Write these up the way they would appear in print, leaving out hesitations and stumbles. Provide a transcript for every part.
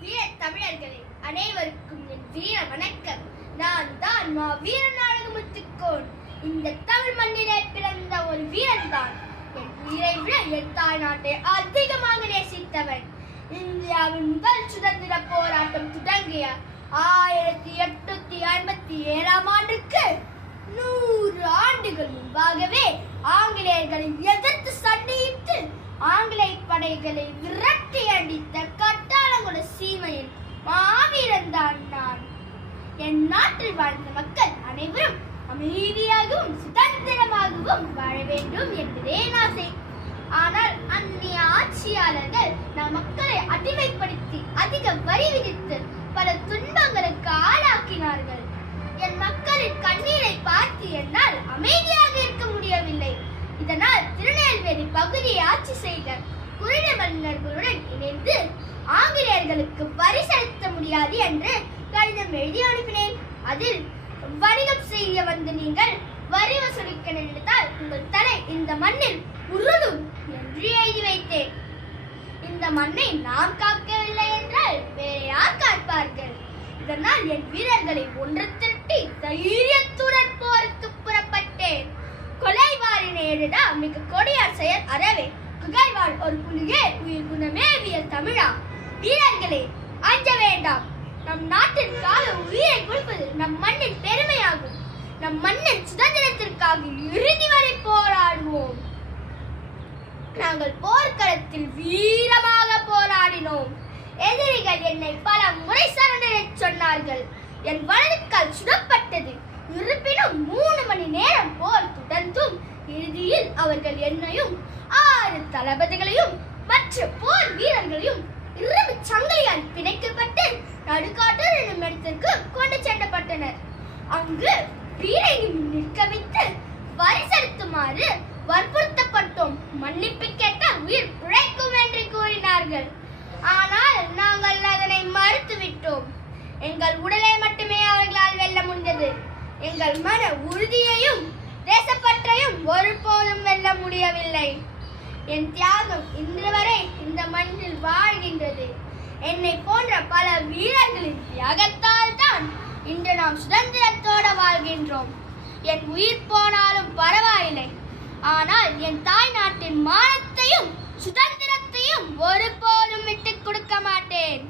வீர தமிழர்களே, அனைவருக்கும் என் வீர வணக்கம். நான் தான் வீரன் நாடகமுத்துக்கோன். இந்த தமிழ் மண்ணிலே பிறந்த ஒரு வீரன் தான். என் உயிரை விட என் தாய் நாட்டை அதிகமாக நேசித்தவன். இந்தியாவின் முதல் சுதந்திர போராட்டம் தொடங்கிய 1857 ஆண்டுக்கு 100 ஆண்டுகள் முன்பாகவே ஆங்கிலேயர்களை எதிர்த்து சண்டையிட்டு ஆங்கிலேய படைகளை விரட்டி அடித்த கட்டாளங்குள சீமையின் மாவீரன் தான் நான். என் நாட்டில் வாழ்ந்த மக்கள் அனைவரும் அமைதியாகவும் சுதந்திரமாகவும் வாழ வேண்டும் என்பதே ஆசை. ஆனால் அந்நிய ஆட்சியாளர்கள் நம் மக்களை அடிமைப்படுத்தி அதிக வரி விதித்து பல துன்பங்களுக்கு ஆளாக்கினார்கள். என் மக்களின் கண்ணீரை பார்த்து என்னால் அமைதியாக இருக்க முடியவில்லை. இதனால் திருநெல்வேலி பகுதியை ஆட்சி செய்த குறுநில மன்னர்களுடன் இணைந்து ஆங்கிலேயர்களுக்கு வரி செலுத்த முடியாது என்று கடிதம் எழுதி அனுப்பினேன். அதில் வணிகம் செய்ய வந்த நீங்கள் வரி வசூலிக்க நினைத்தால் உங்கள் தலை இந்த மண்ணில் உருளும் என்று எழுதி வைத்தேன். இந்த மண்ணை நாம் காக்கவில்லை என்றால் வேற யார் காப்பார்கள்? இதனால் என் வீரர்களை ஒன்று திரட்டி தைரியத்துடன் போருக்கு புறப்பட்டேன். கொலைவாரினை எழுத மிக கொடியார் செயல் அறவே குகைவாள் ஒரு புலியே உயிர் குணமேவிய தமிழா. வீரர்களே, அஞ்ச வேண்டாம். நம் நாட்டிற்காக உயிரை கொடுப்பது நம் மண்ணின் பெருமையாகும். நம் மண்ணின் சுதந்திரத்திற்காக இறுதி வரை போராடுவோம். நாங்கள் போர்க்களத்தில் வீரமாக போராடினோம். எதிரிகள் என்னை பல முறை சரணடைச் சொன்னார்கள். என் வலது கால் சுடப்பட்டது. இருப்பினும் 3 மணி நேரம் போர் தொடர்ந்தும் இறுதியில் அவர்கள் என்னையும் 6 தளபதிகளையும் மற்ற போர் வீரர்களையும் இரும்பு சங்கிலியால் பிணைக்கப்பட்டு நடுக்காட்டூர் என்னும் இடத்திற்கு கொண்டு செல்லப்பட்டனர். அங்கு பீரங்கி நிற்க வைத்து வரி செலுத்துமாறு வற்புறுத்தப்பட்டோம். மன்னிப்பு கேட்ட உயிர் பிழைக்கும் என்று கூறினார்கள். ஆனால் நாங்கள் அதனை மறுத்துவிட்டோம். எங்கள் உடலை மட்டுமே அவர்களால் வெல்ல முடிந்தது. எங்கள் மன உறுதியையும் தேசப்பற்றையும் ஒருபோதும் வெல்ல முடியவில்லை. என் தியாகம் இன்று வரை இந்த மண்ணில் வாழ்கின்றது. என்னை போன்ற பல வீரர்களின் தியாகத்தால் தான் இன்று நாம் சுதந்திரத்தோடு வாழ்கின்றோம். என் உயிர் போனாலும் பரவாயில்லை. ஆனால் என் தாய் நாட்டின் மானத்தையும் சுதந்திரத்தையும் ஒருபோதும் விட்டுக் கொடுக்க மாட்டேன்.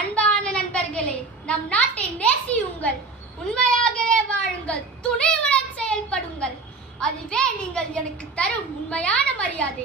அன்பான நண்பர்களே, நம் நாட்டை நேசியுங்கள், உண்மையாகவே வாழுங்கள், துணிவுடன் செயல்படுங்கள். அதுவே நீங்கள் எனக்கு தரும் உண்மையான மரியாதை.